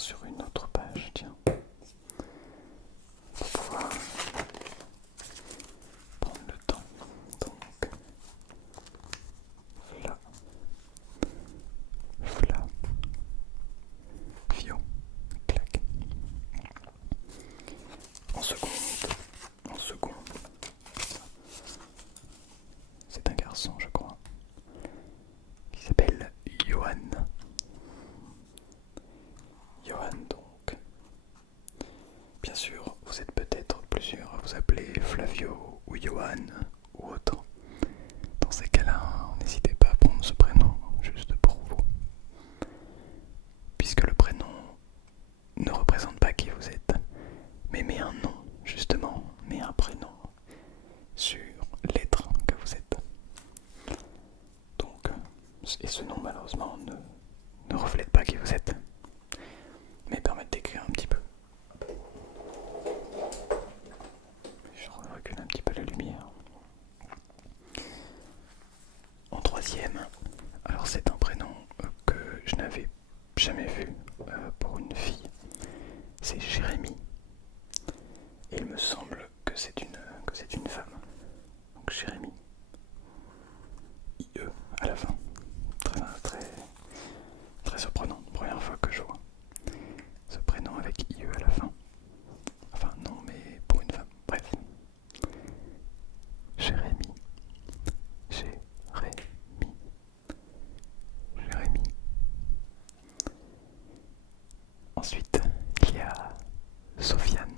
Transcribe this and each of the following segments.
partir sur une autre page, tiens, pour pouvoir prendre le temps. Donc, Flavio, clac. En second, c'est un garçon, je crois, qui s'appelle Johan. Johan, donc. Bien sûr, vous êtes peut-être plusieurs à vous appeler Flavio ou Johan ou autre. Dans ces cas-là, n'hésitez pas à prendre ce prénom juste pour vous. Puisque le prénom ne représente pas qui vous êtes, mais met un nom, justement, met un prénom sur l'être que vous êtes. Donc, et ce nom malheureusement ne reflète pas qui vous êtes, mais permet d'écrire un petit peu. Je recule un petit peu la lumière. En troisième, alors c'est un prénom que je n'avais jamais vu pour une fille, c'est Jérémy. Et il me semble que c'est une femme. Donc Jérémy. IE à la fin. Très surprenant. Première fois que je vois ce prénom avec IE à la fin. Enfin non, mais pour une femme. Bref. Jérémy. Jérémy. Ensuite, il y a Sofiane.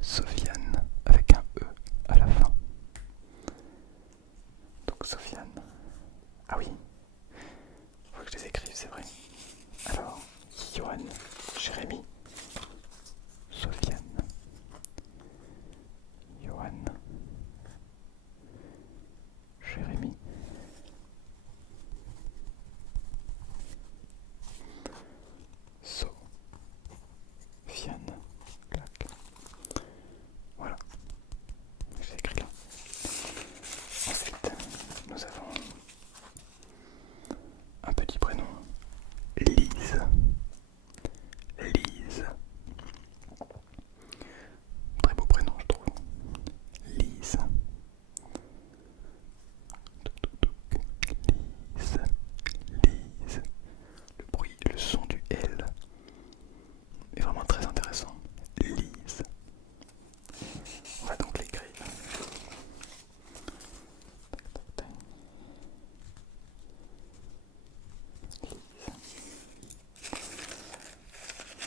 Sofiane avec un E à la fin. Donc Sofiane. Ah oui, faut que je les écrive, c'est vrai. Alors, Johan, Jérémy, Sofiane, Johan, Jérémy, Sofiane, clac. Voilà, j'ai écrit là. Ensuite, nous avons un petit prénom, Lise. Lise. Très beau prénom, je trouve. Lise. Lise. Lise. Le bruit, le son du L est vraiment très intéressant. Lise. On va donc l'écrire.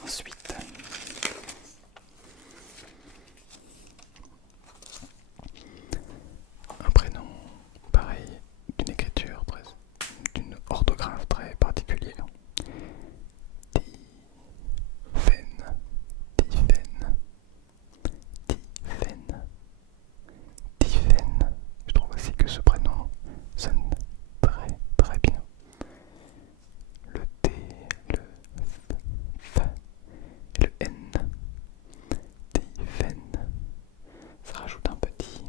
Ensuite, un prénom pareil, d'une écriture d'une orthographe très particulière. Tiffen, Tiffen, Tiffen, Tiffen. Je trouve aussi que ce prénom sonne très bien. Le T, le F et le N. Tiffen. Ça rajoute un petit.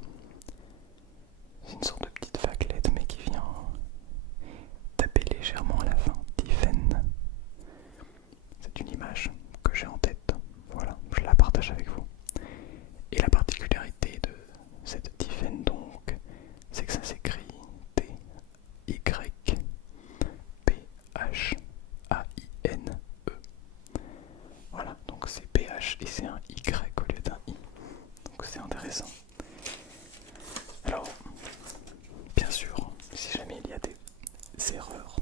C'est une sorte de petite vaguelette mais qui vient taper légèrement à la fin. Tiffen. C'est une image que j'ai en tête. Voilà, je la partage avec vous. Et la particularité de cette Tiffen donc, c'est que ça s'écrit T-Y-P-H-A-I-N-E. Voilà, donc c'est PH et c'est un Y au lieu d'un I. Donc c'est intéressant. Alors, bien sûr, si jamais il y a des erreurs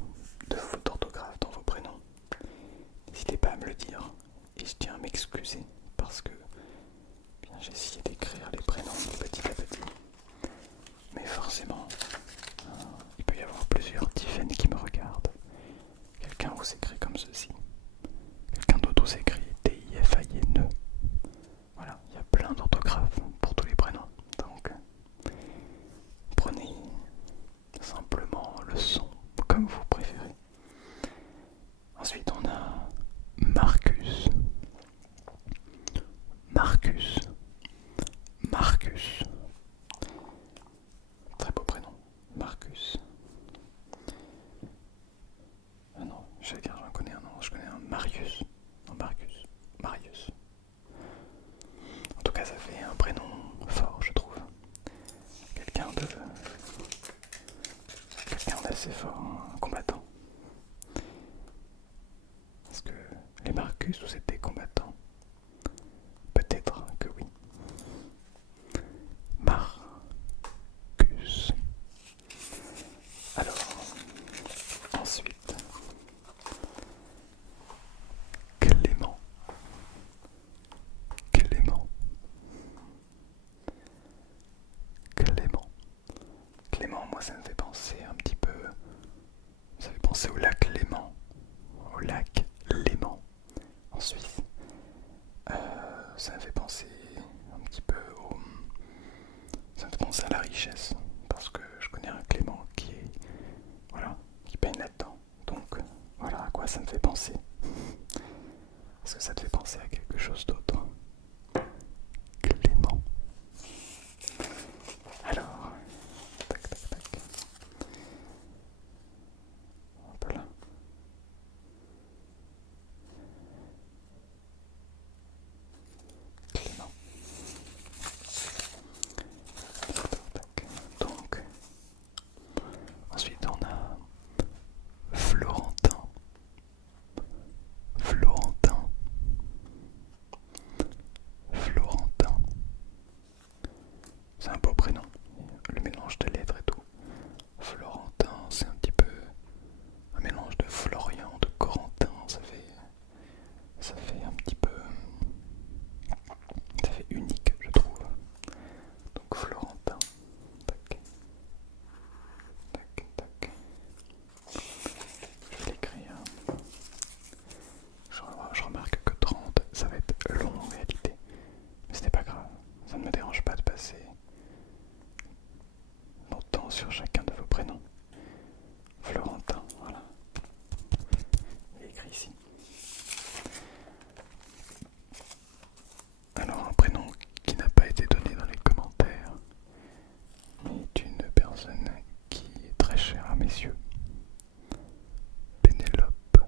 de faute d'orthographe dans vos prénoms, n'hésitez pas à me le dire. Et je tiens à m'excuser parce que bien, j'ai essayé d'écrire les prénoms petit à petit. Mais forcément, il peut y avoir plusieurs Tiffen qui me regardent. Quelqu'un vous écrit comme ceci. Quelqu'un d'autre vous écrit T-I-F-I-N-E. Voilà, il y a plein d'orthographes pour tous les prénoms. Donc, prenez simplement le son comme vous préférez. Ensuite, on a Marcus. Marcus. Marcus. Très beau prénom. Marius. Non, Marius. Marius. En tout cas, ça fait un prénom fort, je trouve. Quelqu'un d'assez fort, un combattant. Est-ce que les Marcus, vous êtes des combattants? Peut-être que oui. Marcus. Alors, ensuite, Clément. Clément. Clément. Clément, moi ça me fait penser un petit peu. Ça fait penser au lac Léman. Au lac Léman en Suisse. Ça me fait penser un petit peu au. Ça me fait penser à la richesse. Parce que je connais un Clément qui est. Voilà, qui baigne là-dedans. Donc voilà à quoi ça me fait penser. Est-ce que ça te fait penser à quelque chose d'autre? Clément. Alors, tac tac tac. Hop là. Clément. Tac, tac. Donc, ensuite on a Florentin. Florentin. Florentin. C'est un beau prénom. Le mélange de lettres et tout. Florentin, c'est un petit peu un mélange de Florian, de Corentin. Ça fait un petit peu. Ça fait unique, je trouve. Donc Florentin. Tac. Tac, tac. Je vais l'écrire. Je remarque que 30, ça va être long en réalité. Mais ce n'est pas grave. Ça ne me dérange pas de passer longtemps sur chacun de vos prénoms. Florentin, voilà. Il est écrit ici. Alors un prénom qui n'a pas été donné dans les commentaires, mais est une personne qui est très chère à mes yeux. Pénélope.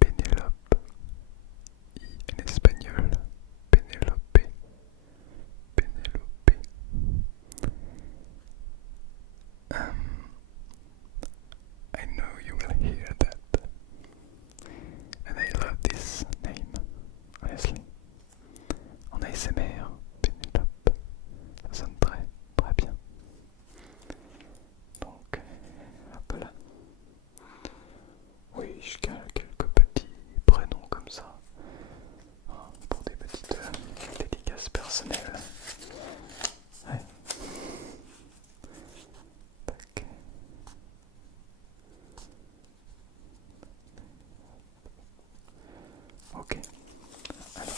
Pénélope. En espagnol. Pénélope. Pénélope. I know you will hear that. And I love this name, honestly. En ASMR, Pénélope, ça sonne très très bien. Donc, hop là. Oui, je cale quelques petits prénoms comme ça, hein, pour des petites dédicaces personnelles. Ouais. Tac. Ok. Alors,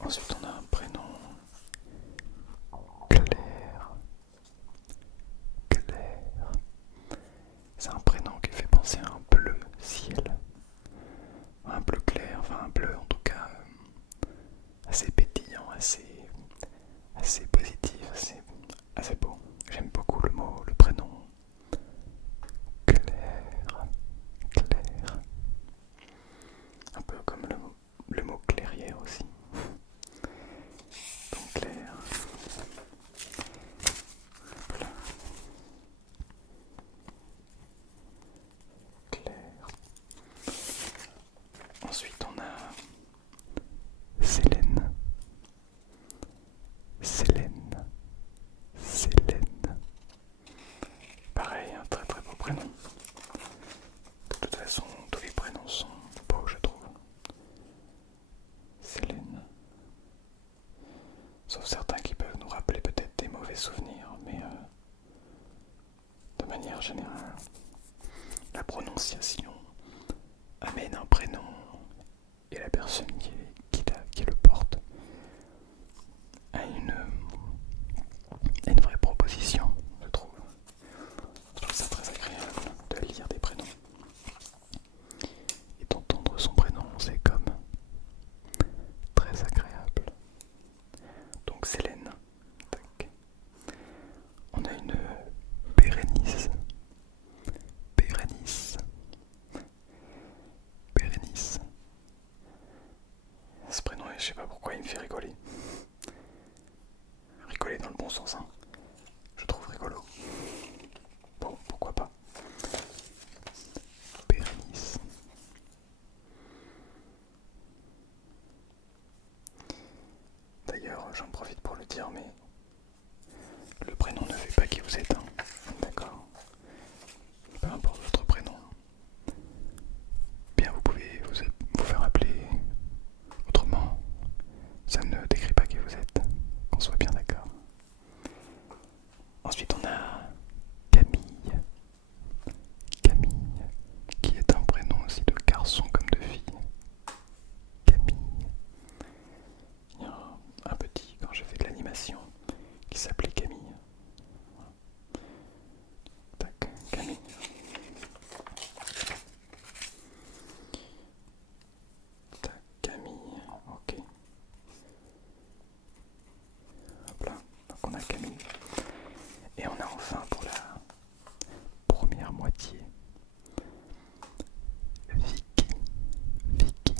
ensuite on a un prénom Claire. Claire. C'est un prénom qui fait penser à un bleu ciel. Un bleu clair, enfin un bleu en tout cas assez pétillant, assez positif, assez beau. J'aime beaucoup le prénom Claire. Claire. Un peu comme le mot clairière aussi. Donc Claire. Voilà. Claire. Ensuite on a Célène. Célène. Célène. Pareil, un très très beau prénom. De toute façon, tous les prénoms sont beaux, je trouve. fait rigoler. Rigoler dans le bon sens, hein. Je trouve rigolo. Bon, pourquoi pas. Bérénice. D'ailleurs, j'en profite pour le dire, mais le prénom ne fait pas qui vous êtes, hein. D'accord. Peu importe votre prénom. Bien, vous pouvez vous faire appeler autrement. Ça ne décrit pas qui vous êtes. Qu'on soit bien d'accord. Ensuite, on a Camille. Camille, qui est un prénom aussi de garçon comme de fille. Camille. Il y a un petit, quand j'ai fait de l'animation, qui s'appelait Camille. Tac, Camille. Tac, Camille, ok. Hop là, donc on a Camille. Et on a enfin pour la première moitié Vicky. Vicky.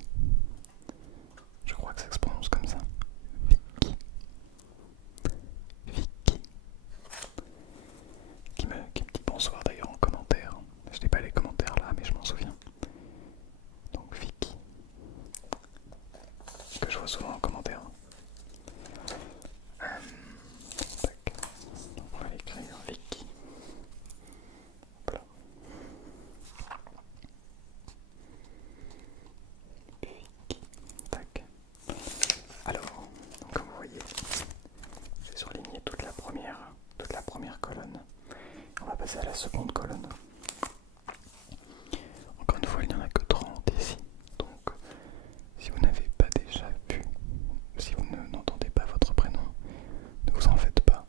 Je crois que ça se prononce comme ça. Vicky. Vicky. Qui me dit bonsoir d'ailleurs en commentaire. Je n'ai pas les commentaires là, mais je m'en souviens. Donc Vicky. Que je vois souvent en commentaire. Tac. On va l'écrire Vicky. Hop là. Vicky. Tac. Alors, comme vous voyez, j'ai surligné toute la première colonne. On va passer à la seconde colonne. Encore une fois, il n'y en a que 30 ici. Donc, si vous n'avez pas déjà vu, si vous n'entendez pas votre prénom, ne vous en faites pas.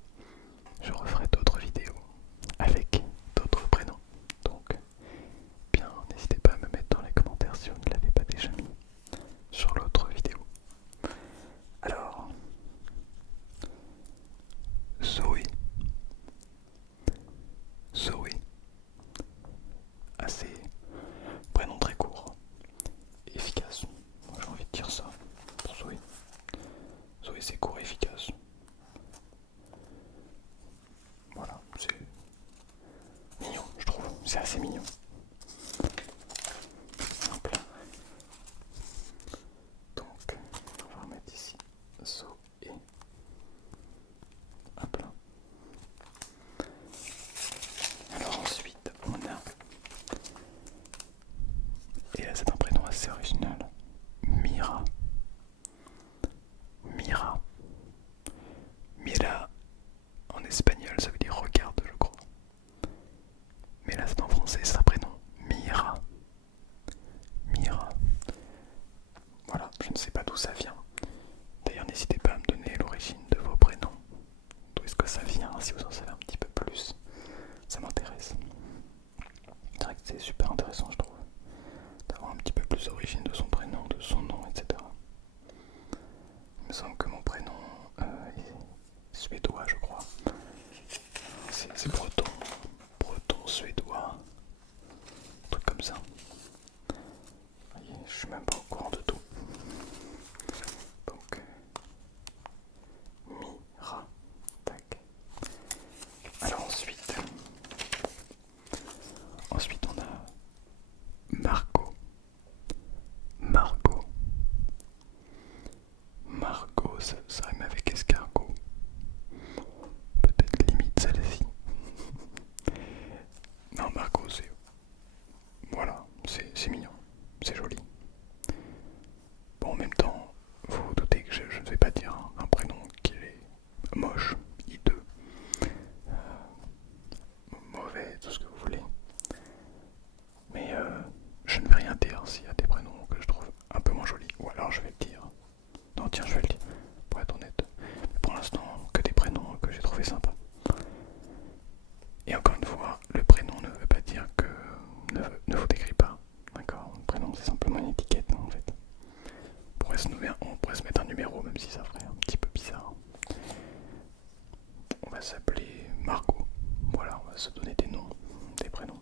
Je referai d'autres vidéos avec d'autres prénoms. Donc, bien, n'hésitez pas à me mettre dans les commentaires si vous ne l'avez pas déjà mis sur l'autre vidéo. Alors, Zoé. Zoé. Assez prénom très court. Efficace. Moi j'ai envie de dire ça pour Zoé. Zoé c'est court et efficace. Voilà, c'est mignon je trouve. C'est assez mignon. Hop là. Donc, on va remettre ici Zoé. Hop là. Alors ensuite on a, et là c'est un prénom assez original, Mira. Mira. Mira en espagnol ça veut dire regarde je crois. Mais là c'est en français, c'est un prénom. Mira. Mira. Voilà, je ne sais pas d'où ça vient. D'ailleurs n'hésitez pas à me donner l'origine de vos prénoms. D'où est-ce que ça vient, si vous en savez un petit peu plus. Ça m'intéresse. C'est vrai que c'est super intéressant je trouve. D'avoir un petit peu plus d'origine de son prénom, de son nom, etc. Il me semble que mon prénom est suédois je crois. C'est breton. Breton, suédois. Un truc comme ça. Vous voyez, je suis même pas au courant de tout. Donc, Mira. Tac. Alors ensuite on a Margot. Margot. Margot, ça rime avec escargot. Peut-être limite celle-ci. Non, Margot, c'est... Voilà, c'est mignon. C'est joli. Bon, en même temps, vous vous doutez que je ne vais pas dire un prénom qui est moche, hideux, mauvais, tout ce que vous voulez. Mais je ne vais rien dire s'il y a des prénoms que je trouve un peu moins jolis. Ou alors je vais le dire. Non, tiens, je vais le dire, pour être honnête. Mais pour l'instant, que des prénoms que j'ai trouvé sympas. Et encore une fois, le prénom ne veut pas dire que... ne vous décrit pas. D'accord, le prénom c'est simplement une étiquette en fait. On pourrait se mettre un numéro même si ça ferait un petit peu bizarre. On va s'appeler Margot. Voilà, on va se donner des noms, des prénoms.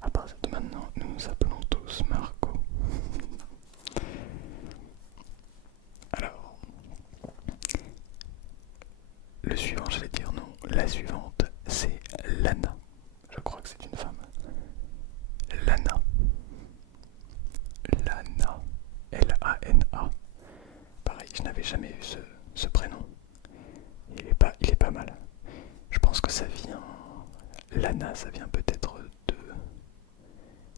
À partir de maintenant, nous nous appelons tous Margot. Alors, jamais eu ce prénom. Il est pas mal. Je pense que ça vient... Lana, ça vient peut-être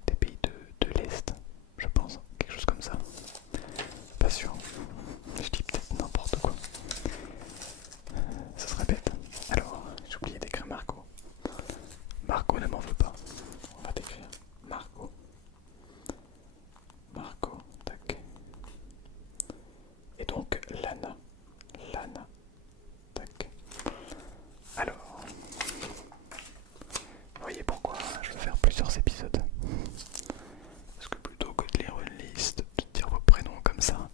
des pays de l'Est, je pense. Quelque chose comme ça. Pas sûr. Je dis peut-être n'importe quoi. Ça serait bête. Alors, j'ai oublié d'écrire Marco. Marco ne m'en veut pas. On va t'écrire Marco. Marco, tac. Et donc Lana. Lana, tac. Alors, vous voyez pourquoi je veux faire plusieurs épisodes. Parce que plutôt que de lire une liste, de dire vos prénoms comme ça,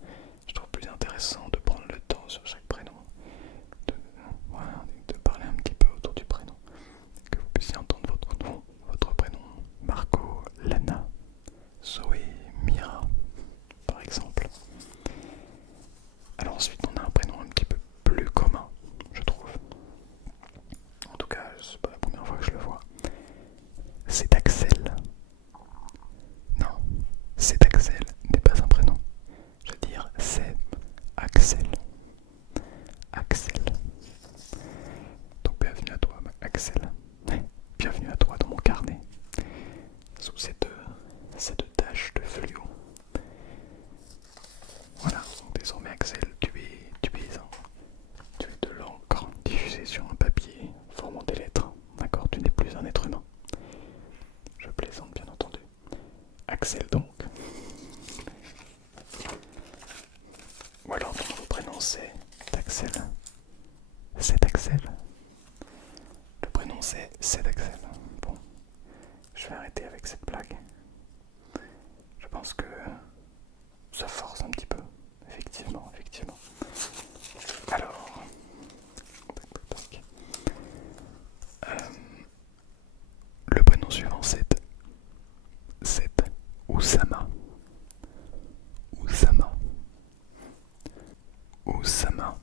je trouve plus intéressant de prendre le temps sur chaque prénom, voilà, de parler un petit peu autour du prénom, que vous puissiez entendre votre nom, votre prénom. Marco, Lana, Zoé, Mira, par exemple. Alors ensuite on a un prénom un petit peu plus commun, je trouve. En tout cas, c'est pas la première fois que je le vois. C'est Axel. Non, c'est Axel n'est pas un prénom. Je veux dire, c'est Axel. Axel. Donc bienvenue à toi, Axel. Bienvenue à toi dans mon carnet. Sous cette tache de fluo. Voilà, donc désormais Axel, tu es de l'encre diffusée sur un papier formant des lettres. D'accord, tu n'es plus un être humain. Je plaisante bien entendu. Axel donc. Ou alors ton nouveau prénom c'est Axel. C'est Axel. Le prénom c'est Axel. Bon, je vais arrêter avec cette blague. Je pense que ça force un petit peu. Effectivement. Alors, le prénom suivant c'est Oussama. Oussama.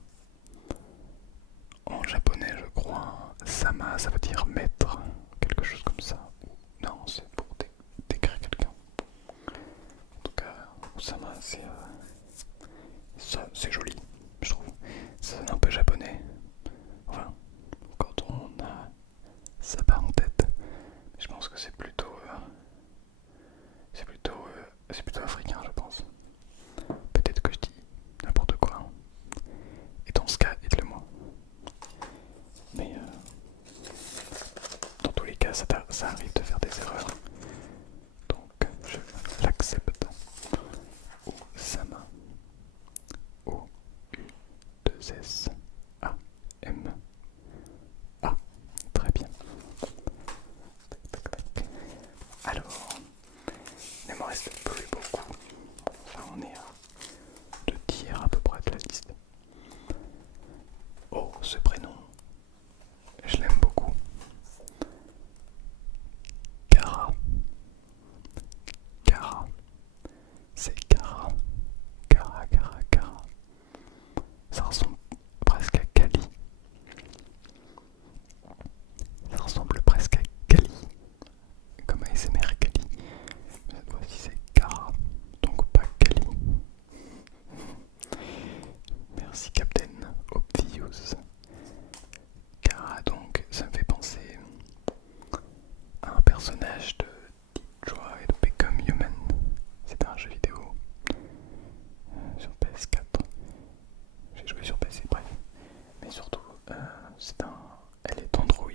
En japonais, je crois, Sama, ça veut dire maître, quelque chose comme ça. Non, c'est pour décrire quelqu'un. En tout cas, Oussama, c'est joli, je trouve. Ça sonne un peu japonais. Enfin, quand on a ça part en tête. Mais je pense que c'est plutôt africain, je pense. Peut-être que je dis n'importe quoi. Et dans ce cas, dites-le moi. Mais dans tous les cas, ça arrive de faire des erreurs. Donc, je l'accepte. Oussama. O-U-2-S-A-M-A. Très bien. Alors, il ne me reste plus beaucoup. Enfin, on est à 2 tiers à peu près de la liste. Oh, ce prénom, je l'aime beaucoup. Cara. C'est Cara. Cara. Ça ressemble presque à Kali. Ça ressemble presque à Kali. Comme ASMR Kali. Mais cette fois-ci c'est Cara. Donc pas Kali. Merci Captain Obvious. Cara donc, ça me fait penser à un personnage de Detroit Become Human. C'est un jeu vidéo sur PS4. J'ai joué sur PC, bref. Mais surtout, elle est Android.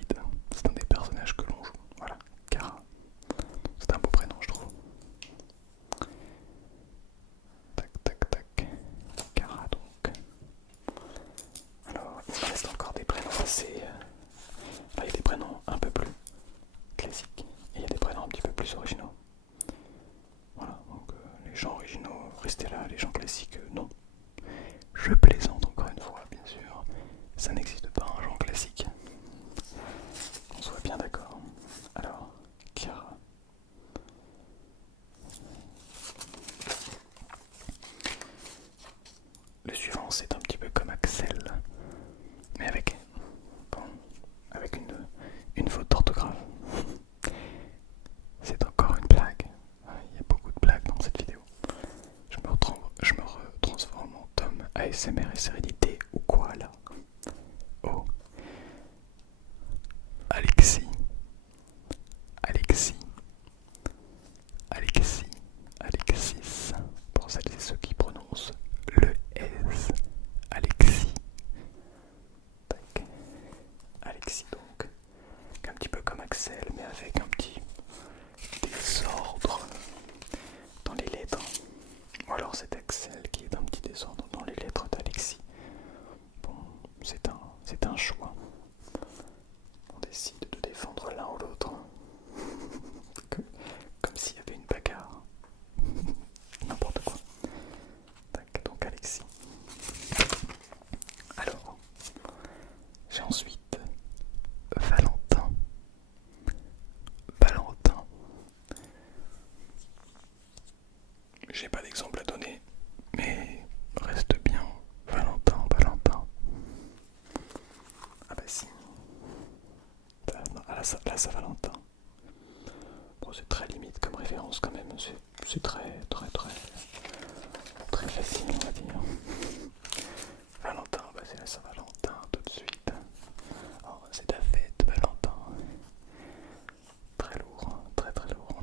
C'est un des personnages que l'on joue. Voilà, Cara. C'est un beau prénom, je trouve. Tac. Cara donc. Alors, il me reste encore des prénoms assez... Là, il y a des prénoms un peu plus classiques. Et il y a des prénoms un petit peu plus originaux. Voilà, donc les gens originaux, restez là. Les gens classiques, non. Je plaisante encore une fois, bien sûr. Ça n'existe pas un genre classique. Qu'on soit bien d'accord. Alors, Chiara. Le suivant, c'est un petit peu comme Axel, mais avec une faute d'orthographe. C'est encore une blague. Il y a beaucoup de blagues dans cette vidéo. Je me retransforme ASMR et sérénité ou quoi là? Oh, Alexis, Alexis, Alexis, Alexis, pour celles et ceux qui prononcent le S, Alexis, tac. Alexis donc, un petit peu comme Axel mais avec un petit désordre dans les lettres. Ou alors c'est Axel qui est un petit désordre dans les lettres d'Alexis. Bon, c'est un choix. On décide de défendre l'un ou l'autre. Comme s'il y avait une bagarre. N'importe quoi. Tac, donc Alexis. Alors, j'ai ensuite Valentin. Valentin. J'ai pas d'exemple à donner, mais reste bien Valentin, Valentin. Ah bah si. Ah, là, Saint-Valentin. Bon, c'est très limite comme référence quand même. C'est très facile, on va dire. Valentin, bah c'est la Saint-Valentin tout de suite. Oh, c'est ta fête, Valentin. Très lourd, très lourd.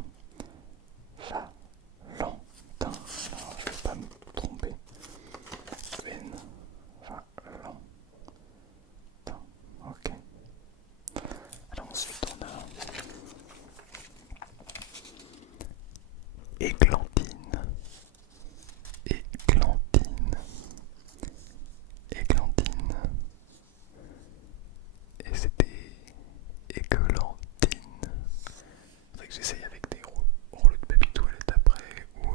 Valentin. Alors, je vais pas me tromper. Valentin. Ok. Alors ensuite on a Églantine, Églantine, Églantine, et c'était Églantine. Faudrait que j'essaye avec des rouleaux de papier toilette après, ou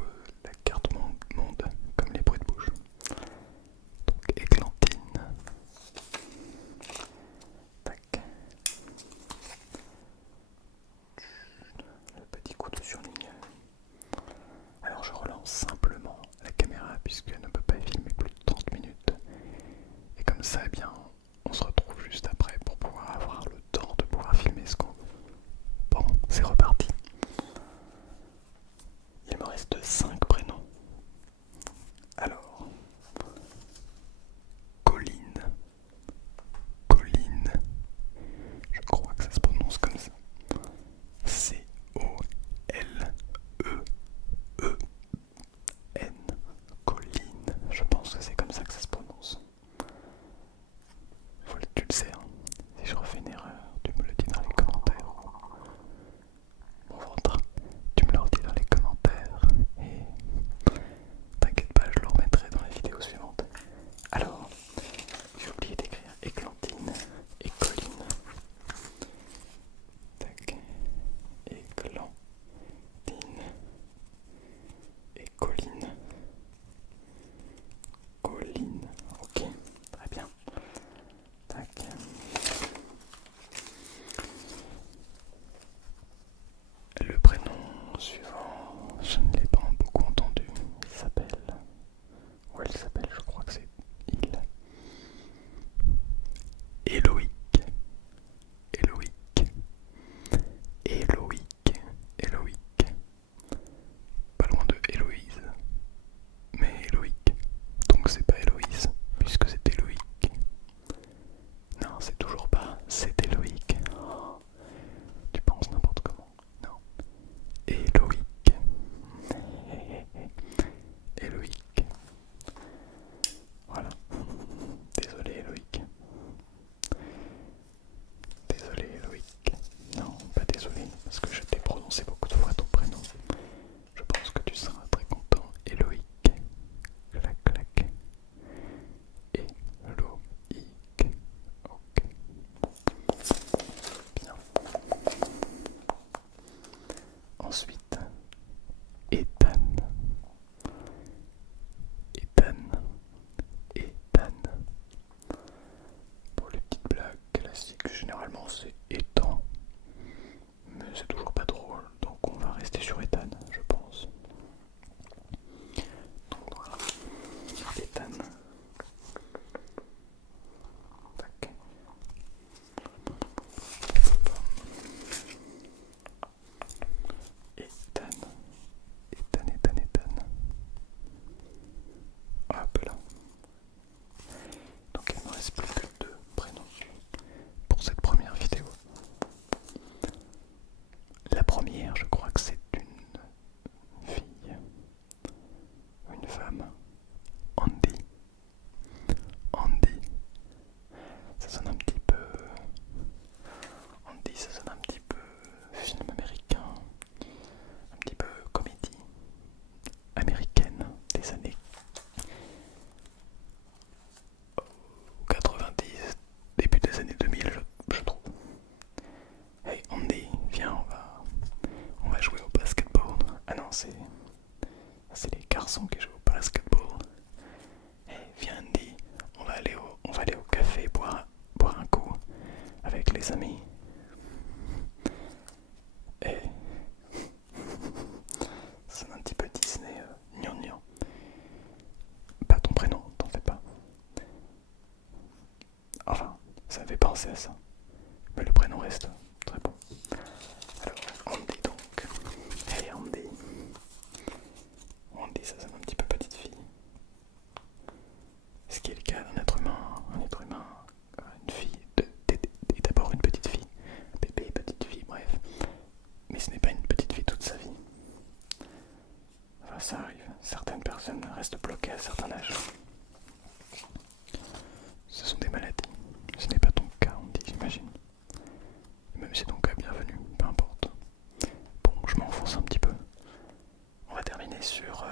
la carte monde, comme les bruits de bouche. Donc Églantine. Tac. Le petit coup de surligne. Alors je relance simplement la caméra puisqu'elle ne peut pas filmer plus de 30 minutes. Et comme ça, eh bien, on se retrouve juste après pour pouvoir avoir le temps de pouvoir filmer ce qu'on veut. Bon, c'est reparti. Il me reste 5 prénoms. Alors, Colline, Colline, je crois que ça se prononce comme ça. C-O-L-E-E-N, Colline, je pense que c'est comme ça que ça se prononce. Tu le sais, hein. Si je refais une erreur, tu me le dis dans les commentaires. Mon ventre, tu me le redis dans les commentaires. Et c'est les garçons qui jouent au basketball. Hey, viens Andy, on va aller au café boire un coup avec les amis. Et c'est un petit peu Disney, gnangnan. Pas ton prénom, t'en fais pas. Enfin, ça me fait penser à ça. Mais le prénom reste très bon. Alors, Andy donc. Hey Andy. Andy, ça sonne un petit peu petite fille. Ce qui est le cas d'un être humain. Un être humain, une fille, est d'abord une petite fille. Bébé, petite fille, bref. Mais ce n'est pas une petite fille toute sa vie. Enfin, ça arrive. Certaines personnes restent bloquées à certains âges. Ce sont des maladies. Ce n'est pas ton cas, on dit, j'imagine. Même si c'est ton cas, bienvenue, peu importe. Bon, je m'enfonce un petit peu. On va terminer sur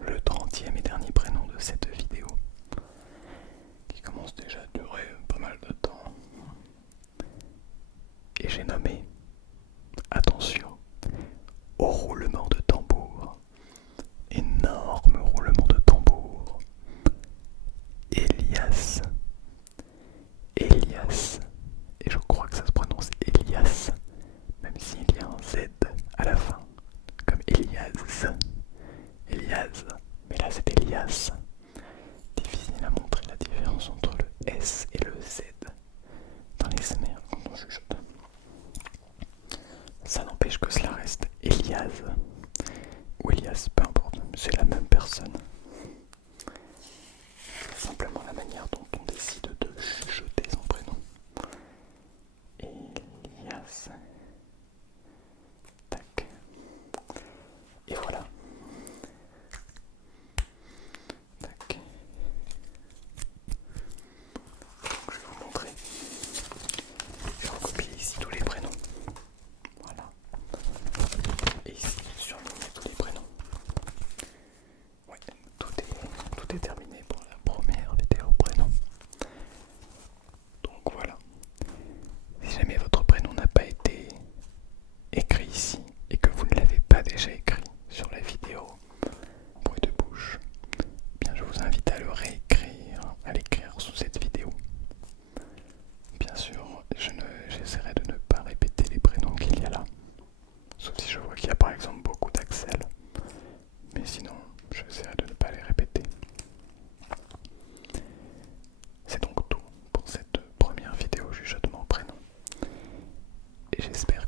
le 30e et dernier prénom de cette vidéo, qui commence déjà à durer pas mal de temps. Et j'ai nommé, attention, au roulement de tambour, énorme roulement de tambour, Elias. Elias, et je crois que ça se prononce Elias, même s'il y a un Z à la fin, comme Elias, Elias, mais là c'est Elias. Difficile à montrer la différence entre le S et le Z dans les SMR quand on chuchote. Ça n'empêche que cela reste Elias, ou Elias, peu importe, c'est la même personne. C'est simplement la manière dont on décide de chuchoter son prénom. Elias. Tac. Et voilà. Tac. Donc je vais vous montrer. Je vais recopier ici tous les prénoms. Voilà. Et ici, surnommer tous les prénoms. Ouais, tout est terminé pour la première vidéo prénom. Donc voilà. Si jamais votre prénom n'a pas été écrit ici et que vous ne l'avez pas déjà écrit sur la vidéo bruit de bouche, eh bien je vous invite à le réécrire, à l'écrire sous cette vidéo. Bien sûr, j'essaierai de ne pas répéter les prénoms qu'il y a là, sauf si je vois qu'il y a par exemple beaucoup d'Axel, mais sinon j'essaierai de ne pas les répéter. C'est donc tout pour cette première vidéo chuchotement prénom. Et j'espère